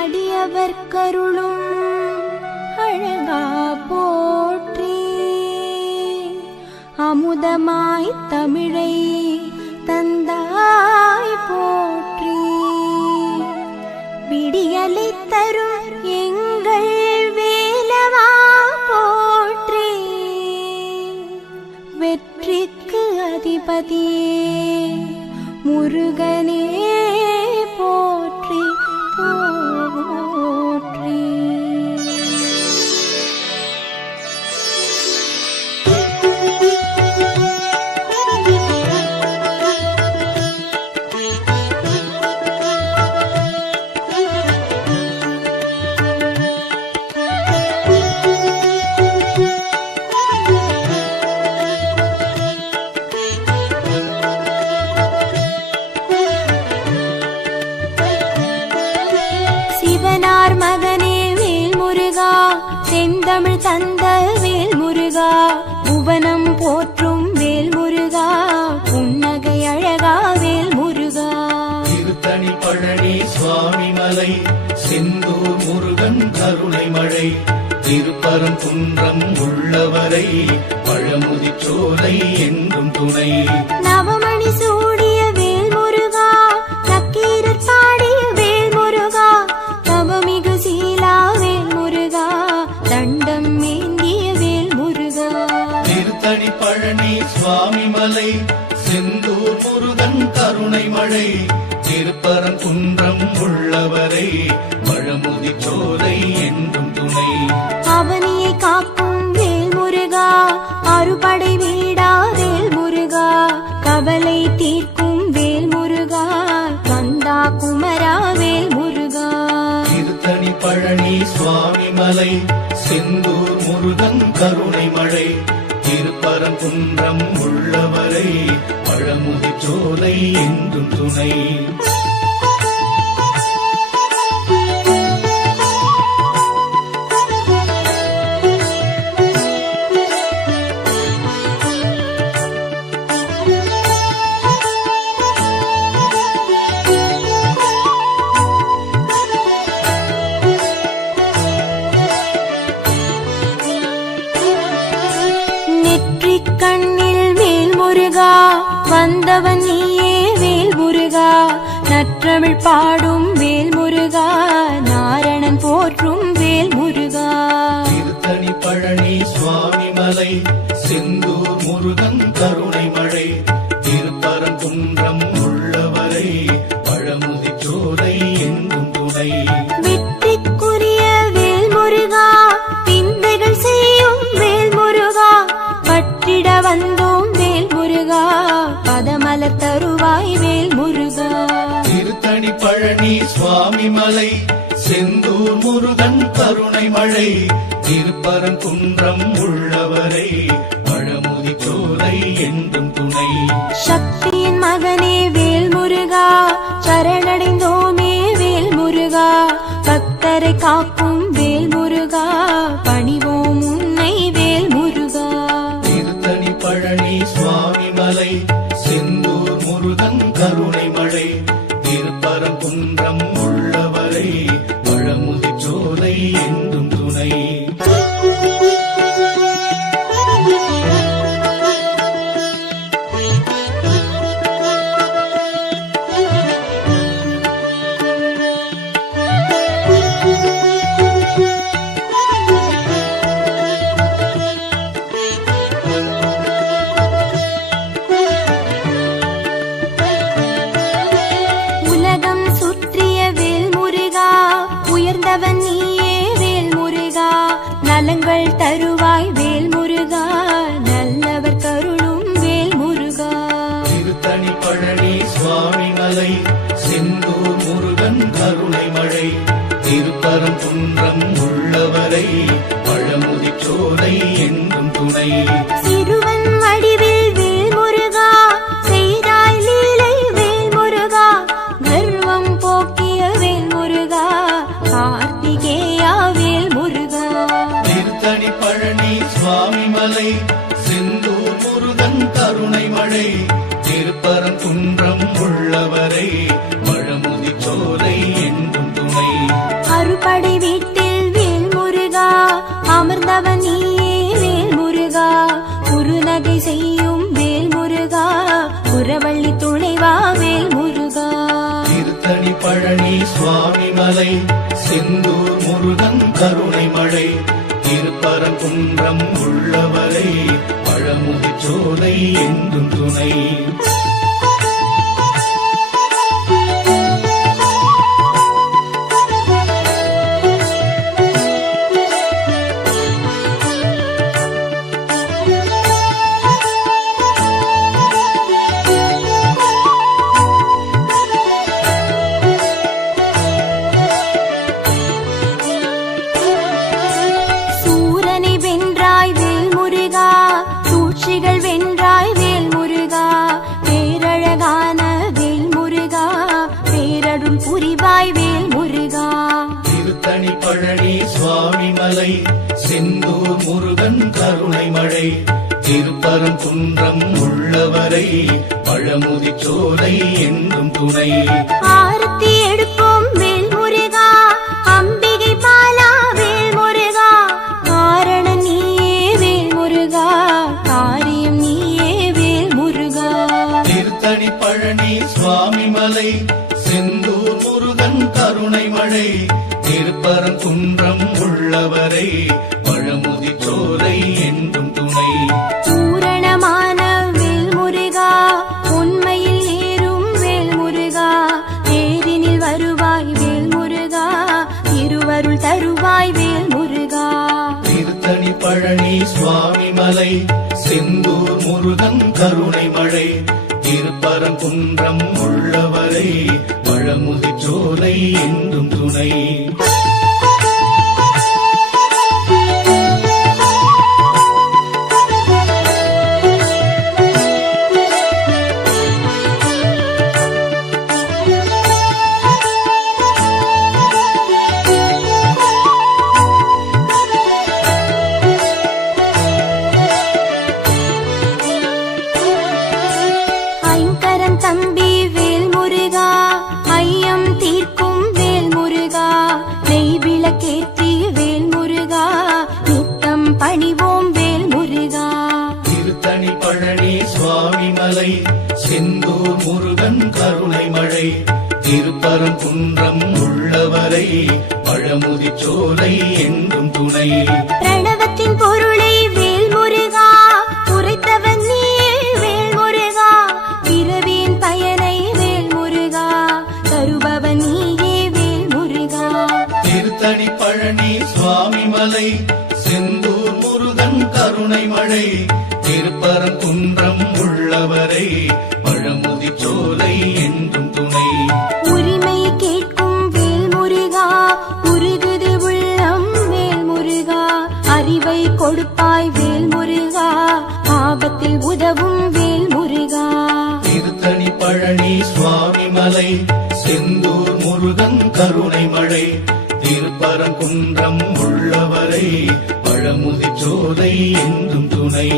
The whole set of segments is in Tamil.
அடியவர் கருளும் அழகா போற்றி. அமுதமாய் தமிழை தந்தாய் போற்றி. விடியலை தரும் எங்கள் வேலவா போற்றி. வெற்றிக்கு அதிபதியே முருகனே. செந்தூர் முருகன் கருணை மழை. திருப்பரம் குன்றம் உள்ளவரை பழமுதி சோலை என்றும் துணை. நவமணி சூடிய வேல் முருகா நக்கீரர் பாடிய வேல் முருகா தவமிகு சீலா வேல் முருகா தண்டம் ஏந்திய வேல் முருகா திருத்தணி பழனி சுவாமி மலை செந்தூர் முருகன் கருணை மழை. திருப்பரம் குன்றம் உள்ளவரை தீர்க்கும் வேல் முருகா கந்தா குமரா வேல் முருகா திருத்தணி பழனி சுவாமி மலை செந்தூர் முருகன் கருணை மழை. திருப்பரங்குன்றம் உள்ளவரை பழமுதி சோலை என்றும் துணை. கண்ணில் வேல் முருகா வந்தவன் நீயே வேல் முருகா. நற்றமிழ் பாடும் வேல் முருகா நாரணன் போற்றும் வேல் முருகா. திருத்தணி பழனி சுவாமி மலை செந்தூர் முருகன் கருணை மழை. திருப்பரங்குன்றம் உள்ளவரை பழமுதி சோலை என்றும் துணை. பழனி சுவாமி மலை செந்தூர் முருகன் கருணை மழை திருப்பரங்குன்றம் உள்ளவரை பழமுதி சோலை என்றும் துணை. சக்தியின் மகனே வேல் முருகா சரணடைந்தோமே வேல் முருகா பக்தரை காக்கும் என்றும் துன்பம் உள்ளவரை பழமுதி என்றும் துணை. சிறுவன் திருவாவேல் முருகா. திருத்தணி பழனி சுவாமி மலை செந்தூர் முருகன் கருணை மழை. திருப்பரங்குன்றம் உள்ளவரை பழமுதிச்சோலை என்றும் துணை. மலை செந்தூர் முருகன் கருணை மழை. திருப்பரங்குன்றம் உள்ளவரை பழமுதி சோலை என்றும் துணை. ஆரத்தி எடுப்போம் வேல் முருகா அம்பிகை பாலா வேல் முருகா காரண நீயே வேல் முருகா காரியம் நீயே வேல் முருகா திருத்தணி பழனி சுவாமி மலை செந்தூர் முருகன் கருணை மழை. திருப்பரங்குன்றம் உள்ளவரை பழமுதி சோலை என்றும் துணை. பூரணமான வேல் முருகா உண்மையில் ஏறும் வேல் முருகா தேரினில் வருவாய் வேல் முருகா திருவருள் தருவாய் வேல் முருகா திருத்தணி பழனி சுவாமி மலை செந்தூர் முருகன் கருணை மழை திருப்பரங்குன்றம் உள்ளவரை பழமுதி சோலை என்றும் துணை. சோலை என்றும் துணை. பிரணவத்தின் பொருளை வேல் முருகா உரைத்தவன் நீயே வேல் முருகா பிறவியின் பயனை வேல் முருகா தருபவன் நீயே வேல் முருகா திருத்தணி பழனி சுவாமி மலை செந்தூர் முருகன் கருணை மழை திருப்பரங்குன்றம் பழனி சுவாமி மலை செந்தூர் முருகன் கருணை மழை திருப்பரங்குன்றம் உள்ளவரை பழமுதி சோலை என்றும் துணை.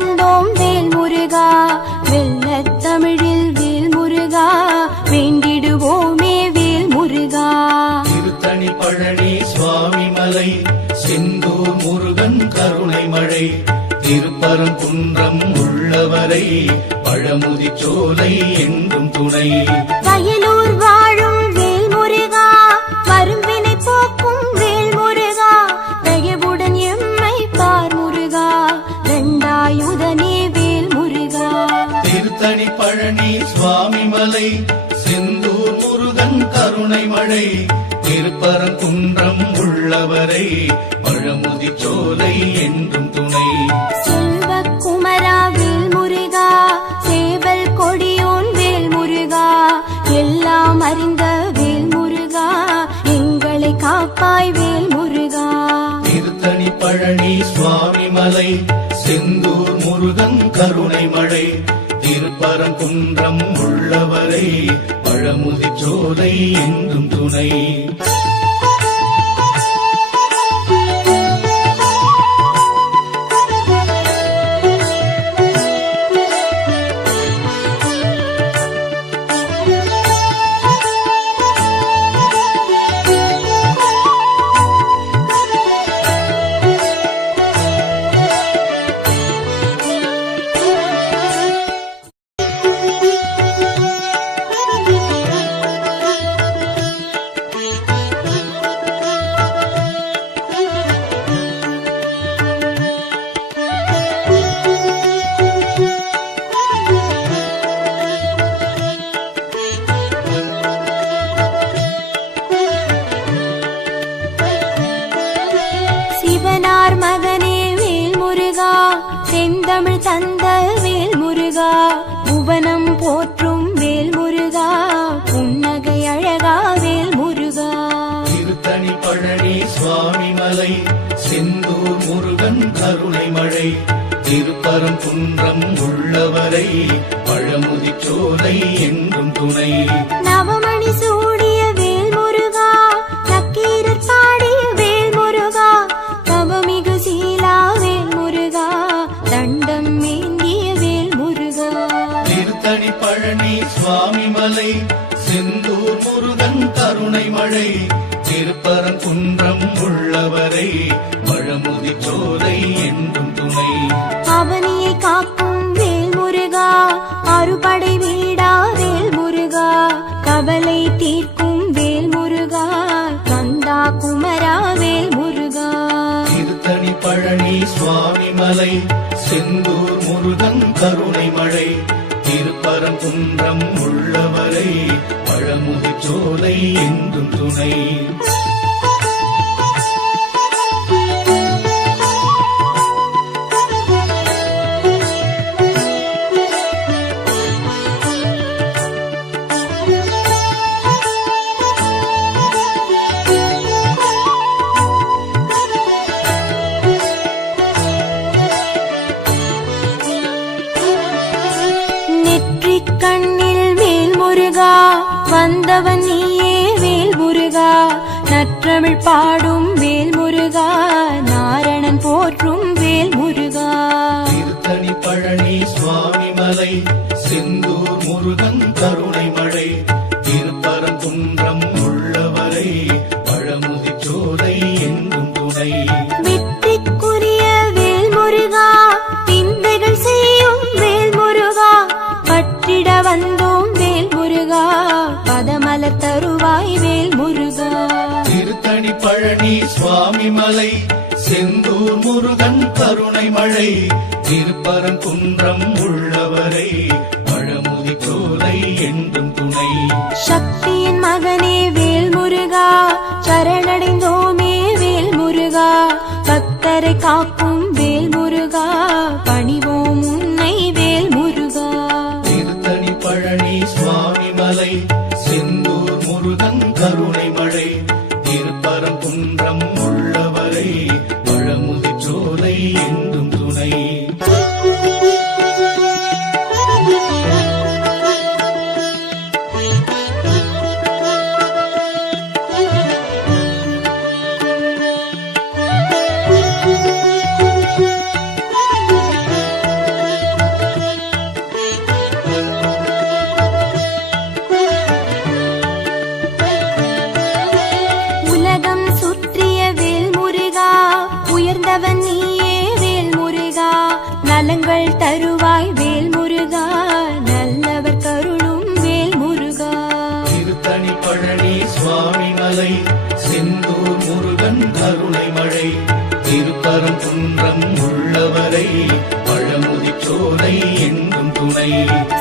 வந்தோம் வேல் முருகா வெள்ளத் தமிழில் வேல் முருகா வேண்டிடுவோமே வேல் முருகா திருத்தணி பழனி சுவாமி மலை செந்தூர் முருகன் கருணை மழை திருப்பரங்குன்றம் உள்ளவரை பழமுதி சோலை என்றும் துணை. வயலூர் சுவாமி மலை செந்தூர் முருகன் கருணை மழை திருப்பரங்குன்றம் உள்ளவரை என்றும் துணை. செந்தமிழ் தந்த வேல் முருகா புவனம் போற்றும் வேல் முருகா புன்னகை அழகா வேல் முருகா. திருத்தணி பழனி சுவாமி மலை செந்தூர் முருகன் கருணை மழை திருப்பரம் குன்றம் உள்ளவரை பழமுதி சோலை என்றும் துணை. நவமணி முருகன் கருணை மழை திருப்பரம் குன்றம் உள்ளவரை பழமுதி சோலை என்றும் துணை. அவனியை காக்கும் வேல் முருகா அறுபடை வீடா வேல் முருகா கவலை தீர்க்கும் வேல் முருகா கந்தா குமரா வேல் முருகா திருத்தணி பழனி சுவாமி மலை செந்தூர் முருகன் கருணை மழை திருப்பரம் குன்றம் உள்ளவரை ஜோலை சோலை என்றும் துணை. திருப்பரம் குன்றம் உள்ளவரை பழமுதி சோலை என்றும் துணை.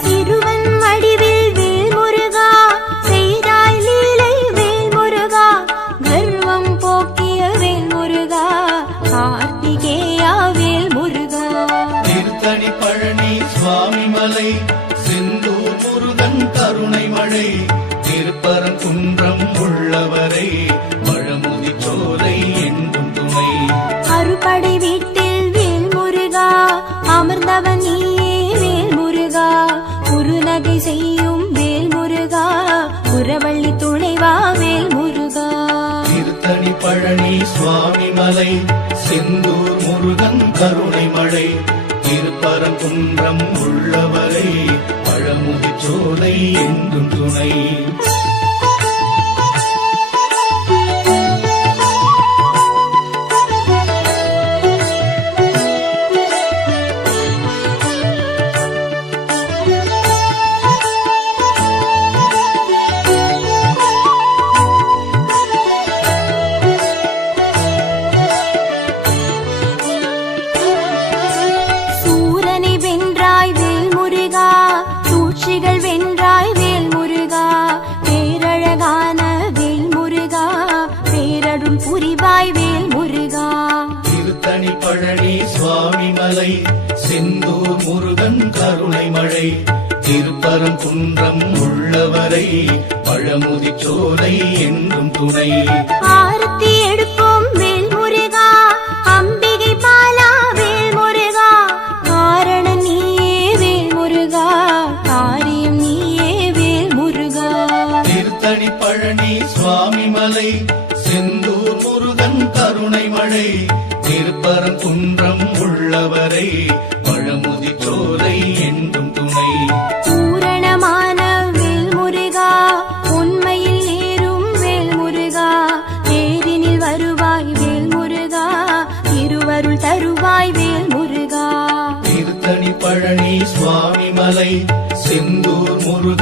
சிறுவன் வடிவில் வேல் முருகா செய்தாய் லீலை வேல் முருகா கர்வம் போக்கிய வேல் முருகா கார்த்திகேயா வேல் முருகா திருத்தணி பழனி சுவாமி மலை முருகன் கருணை மழை திருப்பரங்குன்றம் குன்றம் உள்ளவரை பழமுதி என்றும் துணை.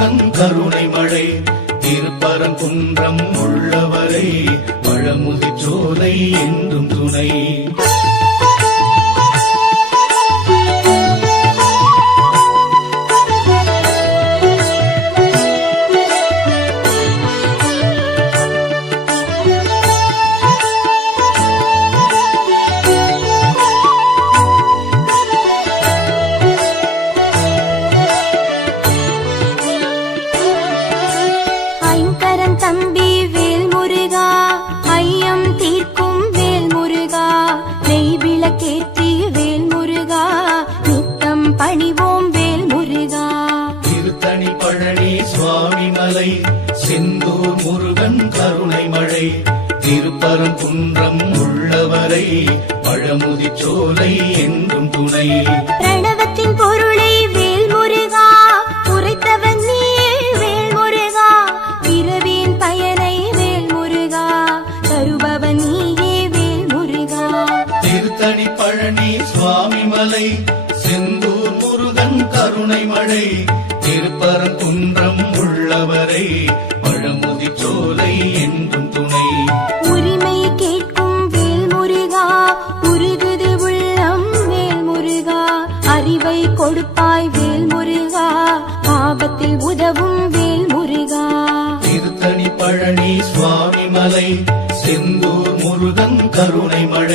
தங்கருணை மழை திருப்பரங்குன்றம் உள்ளவரை வளமுதிச்சோலை என்றும் துணை. பழமுதிச்சோலை என்றும் துணை.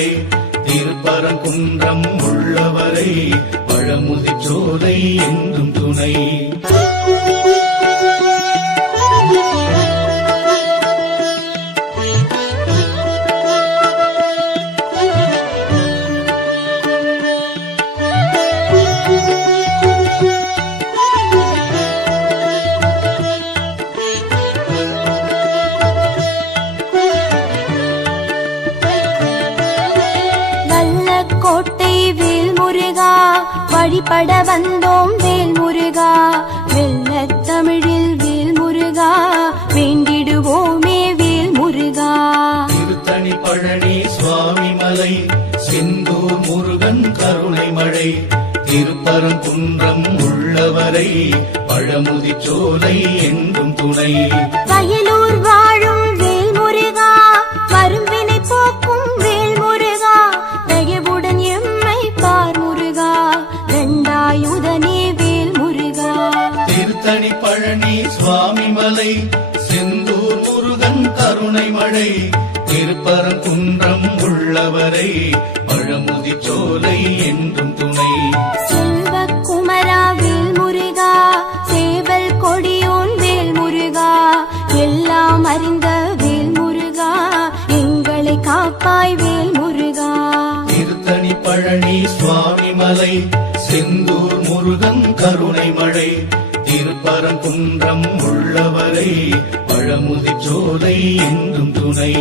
உள்ளவரை திருப்பரங்குன்றம் உள்ளவரை பழமுதிச்சோலை என்றும் துணை. வந்தோம் வேல் முருகா வெள்ள தமிழில் வேல் முருகா வேண்டிடுவோமே வேல் முருகா திருத்தணி பழனி சுவாமி மலை செந்தூர் முருகன் கருணை மழை திருப்பரங்குன்றம் உள்ளவரை பழமுதிச்சோலை என்றும் துணை. உள்ளவரை பழமுதிச்சோலை என்றும் துணை.